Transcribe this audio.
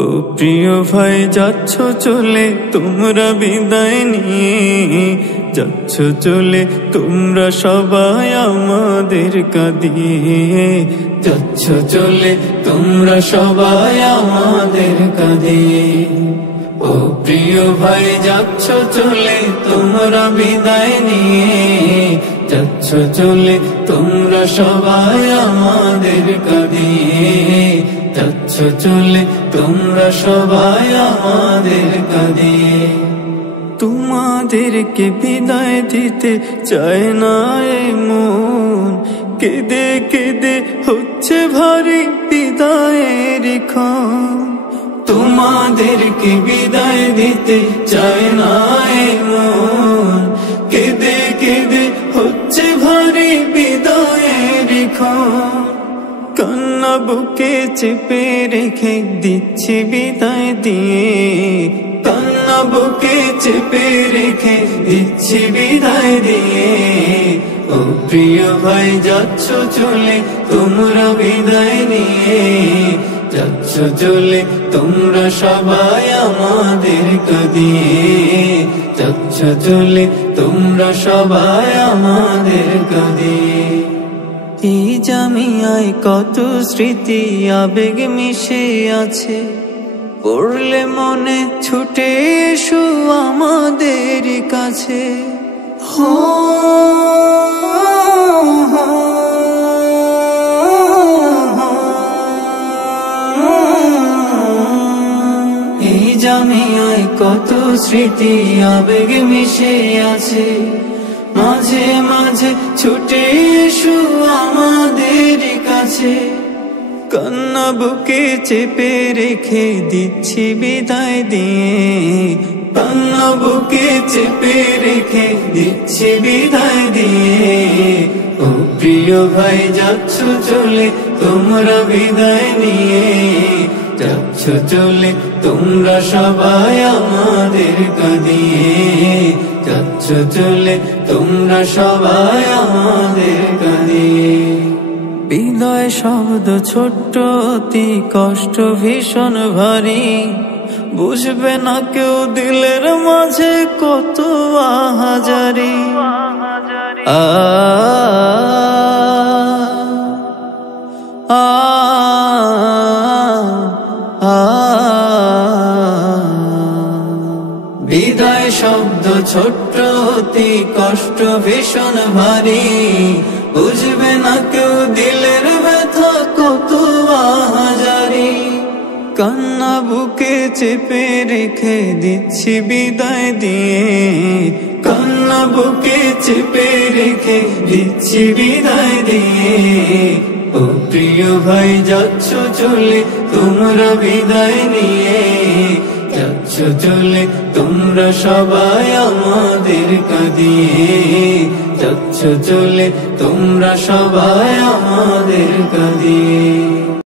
ও প্রিয় ভাই যাচ্ছ চলে তোমরা বিদায় নিয়ে, যাচ্ছ চলে তোমরা সবাই আমাদের কাঁদিয়ে, যাচ্ছ চলে তোমরা সবাই আমাদের কাঁদিয়ে। ও প্রিয় ভাই যাচ্ছ চলে তোমরা বিদায় নিয়ে, যাচ্ছ চলে তোমরা সবাই আমাদের কাঁদিয়ে, যাচ্ছ চলে তোমরা সবাই আমাদের কাঁদিয়ে। তোমাদেরকে বিদায় দিতে চায় না এ মন, কেঁদে কেঁদে হচ্ছে ভারী বিদায়ের ক্ষণ। তোমাদেরকে বিদায় দিতে চায় না এ মন, কেঁদে কেঁদে হচ্ছে ভারী বিদায়ের ক্ষণ। কান্না বুকে চেপে রেখে দিচ্ছি বিদায় দিয়ে, কান্না বুকে চেপে রেখে দিচ্ছি বিদায় দিয়ে। ও প্রিয় ভাই যাচ্ছ চলে তোমরা বিদায় নিয়ে, যাচ্ছ চলে তোমরা সবাই আমাদের কাঁদিয়ে, যাচ্ছ চলে তোমরা সবাই আমাদের কাঁদিয়ে। এই জামিয়ায় কত স্মৃতি আবেগ মিশে আছে, পড়লে মনে ছুটে এসো আমাদের কাছে। হো এই জামিয়ায় কত স্মৃতি আবেগ মিশে আছে, মাঝে মাঝে ছুটে এসো আমাদের কাছে। কান্না বুকে চেপে রেখে দিচ্ছি বিদায় দিয়ে, কান্না বুকে চেপে রেখে দিচ্ছি বিদায় দিয়ে। ও প্রিয় ভাই যাচ্ছ চলে তোমরা বিদায় নিয়ে, যাচ্ছ চলে তোমরা সবাই আমাদের কাঁদিয়ে, যাচ্ছ চলে তোমরা সবাই আমাদের কাঁদিয়ে। বিদায় শব্দ ছোট্ট অতি কষ্ট ভীষণ ভারী, বুঝবে না কেউ দিলের মাঝে কত আহাজারি। বিদায় শব্দ ছোট্ট অতি কষ্ট ভীষণ ভারী, বুঝবে না কেউ দিলের ব্যথা কত আহাজারি। কান্না বুকে চেপে রেখে দিচ্ছি বিদায় দিয়ে, কান্না বুকে চেপে রেখে দিচ্ছি বিদায় দিয়ে। ও প্রিয় ভাই যাচ্ছ চলে তোমরা বিদায় নিয়ে, যাচ্ছ চলে তোমরা সবাই আমাদের কাঁদিয়ে, যাচ্ছ চলে তোমরা সবাই আমাদের কাঁদিয়ে।